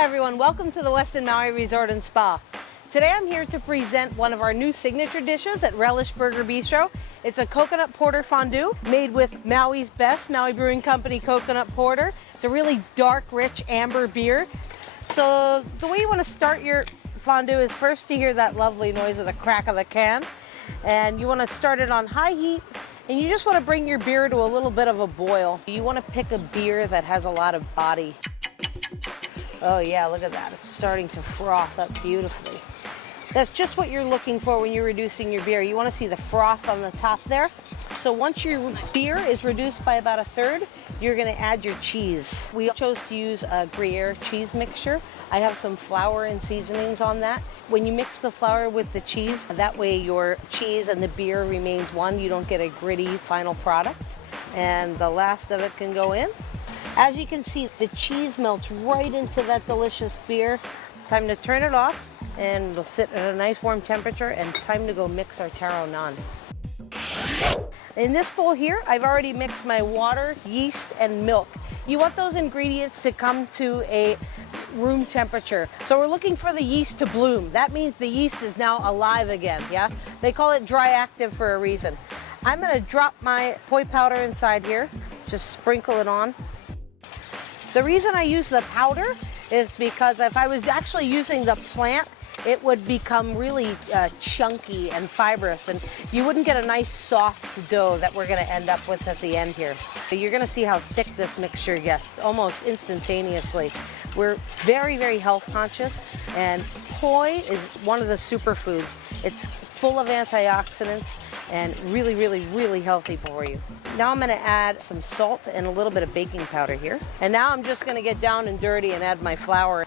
Hi everyone, welcome to the Westin Maui Resort and Spa. Today I'm here to present one of our new signature dishes at Relish Burger Bistro. It's a coconut porter fondue made with Maui's best, Maui Brewing Company coconut porter. It's a really dark, rich amber beer. So the way you want to start your fondue is first to hear that lovely noise of the crack of the can. And you want to start it on high heat, and you just want to bring your beer to a little bit of a boil. You want to pick a beer that has a lot of body. Oh yeah, look at that. It's starting to froth up beautifully. That's just what you're looking for when you're reducing your beer. You want to see the froth on the top there. So once your beer is reduced by about a third, you're going to add your cheese. We chose to use a Gruyere cheese mixture. I have some flour and seasonings on that. When you mix the flour with the cheese, that way your cheese and the beer remains one. You don't get a gritty final product. And the last of it can go in. As you can see, the cheese melts right into that delicious beer. Time to turn it off, and it'll sit at a nice warm temperature, and time to go mix our taro naan. In this bowl here, I've already mixed my water, yeast, and milk. You want those ingredients to come to a room temperature. So we're looking for the yeast to bloom. That means the yeast is now alive again, yeah? They call it dry active for a reason. I'm gonna drop my poi powder inside here, just sprinkle it on. The reason I use the powder is because if I was actually using the plant, it would become really chunky and fibrous, and you wouldn't get a nice soft dough that we're going to end up with at the end here. You're going to see how thick this mixture gets almost instantaneously. We're very, very health conscious, and poi is one of the superfoods. It's full of antioxidants and really, really, really healthy for you. Now I'm going to add some salt and a little bit of baking powder here. And now I'm just going to get down and dirty and add my flour.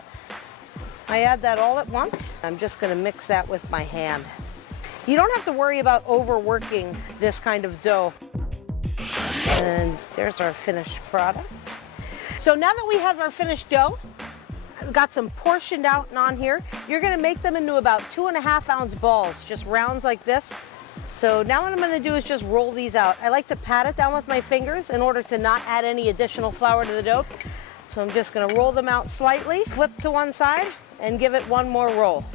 I add that all at once. I'm just going to mix that with my hand. You don't have to worry about overworking this kind of dough. And there's our finished product. So now that we have our finished dough, I've got some portioned out on here. You're going to make them into about 2.5 ounce balls, just rounds like this. So now what I'm going to do is just roll these out. I like to pat it down with my fingers in order to not add any additional flour to the dough. So I'm just going to roll them out slightly, flip to one side, and give it one more roll.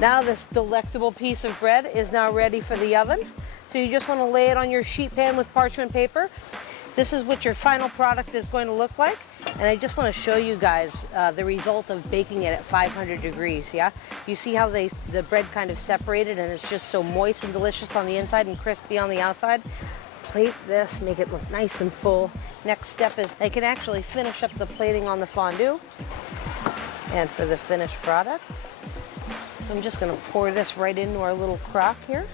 Now this delectable piece of bread is now ready for the oven. So you just want to lay it on your sheet pan with parchment paper. This is what your final product is going to look like. And I just want to show you guys the result of baking it at 500 degrees, yeah? You see how the bread kind of separated, and it's just so moist and delicious on the inside and crispy on the outside. Plate this, make it look nice and full. Next step is I can actually finish up the plating on the fondue. And for the finished product, I'm just going to pour this right into our little crock here.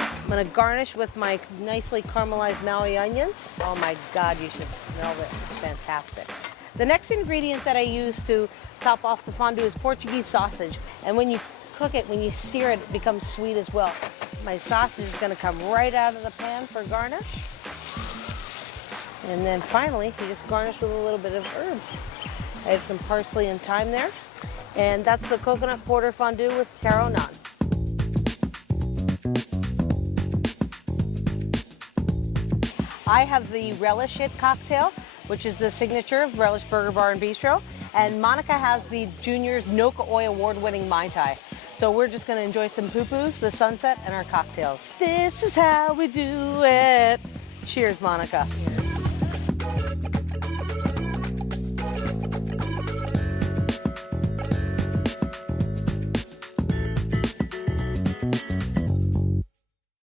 I'm going to garnish with my nicely caramelized Maui onions. Oh my God, you should smell it. It's fantastic. The next ingredient that I use to top off the fondue is Portuguese sausage. And when you cook it, when you sear it, it becomes sweet as well. My sausage is going to come right out of the pan for garnish. And then finally, you just garnish with a little bit of herbs. I have some parsley and thyme there. And that's the coconut porter fondue with taro naan. I have the Relish It cocktail, which is the signature of Relish Burger Bar and Bistro. And Monica has the Junior's Noka Oi award-winning Mai Tai. So we're just going to enjoy some poo-poos, the sunset, and our cocktails. This is how we do it. Cheers, Monica.